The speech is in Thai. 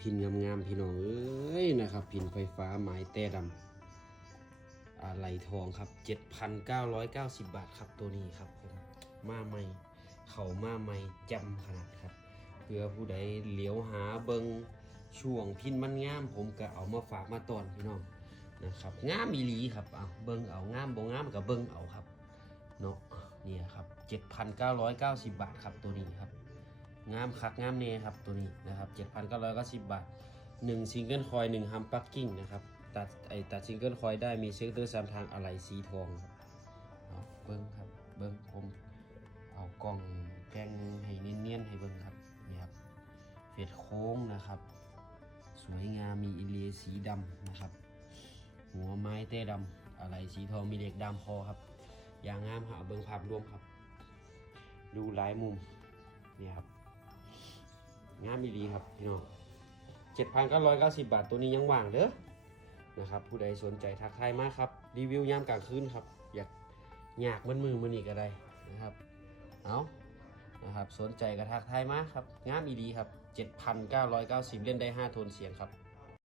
พินงามๆพี่น้องเอ้ยนะครับ พินไฟฟ้าไม้แต่ดำอะไรทองครับ 7,990 บาทครับตัวนี้ครับผมมาใหม่ เขามาใหม่จำขนาดครับเพื่อผู้ใดเหลียวหาเบิงช่วงพินมันงาม ผมก็เอามาฝากมาตอนพี่น้องนะครับงามอีหลีครับเอาเบิงเอางามบ่งามก็เบิงเอาครับเนาะนี่ครับ 7,990 บาทครับตัวนี้ครับ งามคักงามเนครับตัวนี้นะครับ7,990 บาท1ซิงเกิลคอย1ฮัมปักกิ้งนะครับตัดไอตัดซิงเกิลคอยได้มีเซกเตอร์สามทางอะไรสีทองครับเอาเบิ้งครับเบิ้งผมเอากล้องแกงให้เนียนๆให้เบิ้งครับนี่ครับเฟดโค้งนะครับ สวยงามมีอิเลียสีดำนะครับ หัวไม้เต้ดำอะไรสีทองมีเหล็กดำพอครับอย่างงามหาเบิ้งภาพรวมครับ ดูหลายมุมนี่ครับ งามอีหลีครับพี่น้อง7,990บาทตัวนี้ยังว่างเด้อนะครับ ผู้ใดสนใจทักทายมากครับ รีวิวยามกลางคืนครับ อยากอยากมันมือมันอีกก็ได้นะครับเอานะครับสนใจก็ทักทายมาครับงามอีหลีครับ 7,990 เล่นได้ 5 โทนเสียงครับ